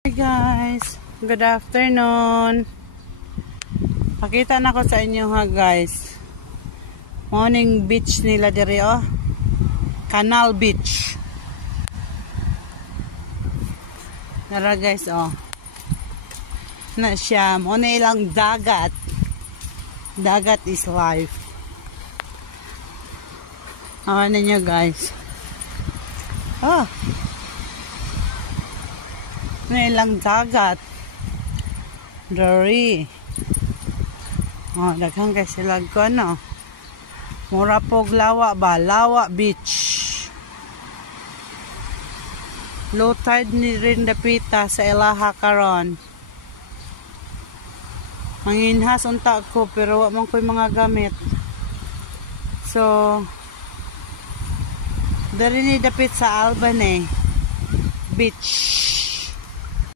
Hi guys, good afternoon. Pakita na ko sa inyo ha guys. Morning beach nila diri oh. Canal Beach. Nara guys oh. Na siya, mo na ilang dagat. Dagat is life. Awan ninyo guys. Oh. Na ilang dagat. Dari. Oh, daghang kay sila ko no. Mura pog lawa ba? Lawa Beach. Low tide ni rin dapita sa ilaha karon. Manginhas unta ko pero wa man ko'y mga gamit. So dari ni dapit sa Albany Beach.